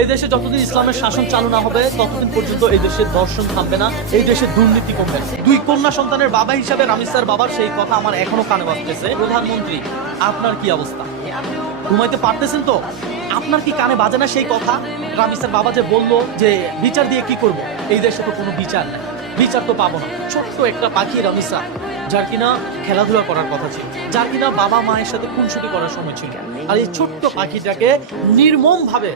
এই দেশে যতদিন ইসলামের শাসন চালু না হবে ততদিন পর্যন্ত এই দেশে দর্শন থামবে না, এই দেশে দুর্নীতি কমবে না। দুই কন্যা সন্তানের বাবা হিসাবে রামিজ স্যার বাবার সেই কথা আমার এখনো কানে বাজতেছে। প্রধানমন্ত্রী, আপনার কি অবস্থা? ঘুমাইতে পারতেছেন তো? আপনার কি কানে বাজে না সেই কথা? রামিজ স্যার বাবা যে বললো যে বিচার দিয়ে কি করব, এই দেশে তো কোনো বিচার নাই, বিচার তো পাবো না। ছোট্ট একটা পাখি রামিজ স্যার, যার কিনা খেলাধুলা করার কথা ছিল, যার কিনা বাবা মায়ের সাথে খুনসুটি করার সময় ছিল, আর এই ছোট্ট পাখিটাকে নির্মম ভাবে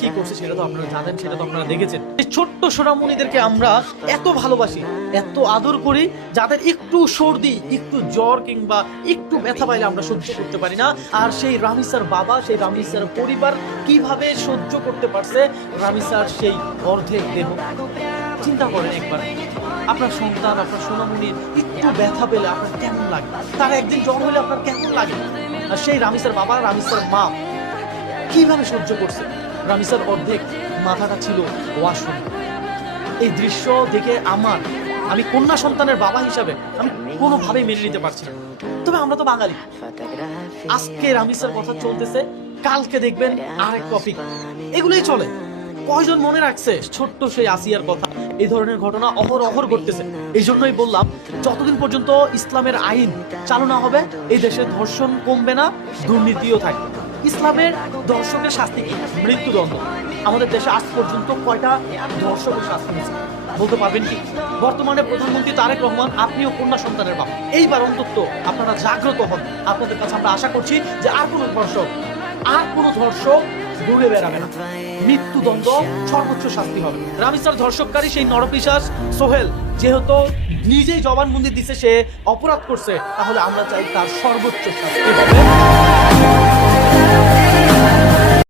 কি করছে সেটা তো আপনারা জানেন, সেটা তো আপনারা দেখেছেন। এই ছোট্ট সোনামণিদেরকে আমরা এত ভালোবাসি, এত আদর করি, যাদের একটু সর্দি, একটু জ্বর কিংবা একটু ব্যথা পাইলে আমরা সহ্য করতে পারি না। আর সেই রামিজ স্যার বাবা, সেই রামিজ স্যার পরিবার কিভাবে সহ্য করতে পারছে রামিজ স্যার সেই অর্ধেক দেহ। চিন্তা করেন একবার, আপনার সন্তান, আপনার সোনামণির একটু ব্যথা পেলে আপনার কেমন লাগে, তার একদিন জ্বর হলে আপনার কেমন লাগে। আর সেই রামিজ স্যার বাবা, রামিজ স্যার মা কিভাবে সহ্য করছে। রামিজ স্যার অর্ধেক মাথাটা ছিল ওয়াশরুম। এই দৃশ্য দেখে আমি কন্যা সন্তানের বাবা হিসাবে আমি কোনোভাবেই মেনে নিতে পারছি না। তবে আমরা তো বাঙালি, আজকে রামিজ স্যার কথা চলতেছে, কালকে দেখবেন আরেক টপিক, এগুলোই চলে। কয়জন মনে রাখছে ছোট্ট সেই আসিয়ার কথা? এই ধরনের ঘটনা অহরহ ঘটতেছে। এই জন্যই বললাম, যতদিন পর্যন্ত ইসলামের আইন চালু না হবে এই দেশে ধর্ষণ কমবে না, দুর্নীতিও থাকবে। ইসলামের ধর্ষকের শাস্তি কি? মৃত্যুদণ্ড। আমাদের দেশে আজ পর্যন্ত কয়টা ধর্ষকের শাস্তি হয়েছে বলতে পারবেন কি? বর্তমানে প্রধানমন্ত্রী তারেক রহমান, আপনিও কন্যা সন্তানের বাবা, এইবার অন্তত আপনারা জাগ্রত হন। আপনাদের কাছে আমরা আশা করছি যে আর কোনো ধর্ষক ঘুরে বেড়াবে না, মৃত্যুদণ্ড সর্বোচ্চ শাস্তি হবে। রামিজ স্যার ধর্ষককারী সেই নরপিশাচ সোহেল যেহেতু নিজেই জবানবন্দি দিছে, সে অপরাধ করছে, তাহলে আমরা চাই তার সর্বোচ্চ শাস্তি হবে।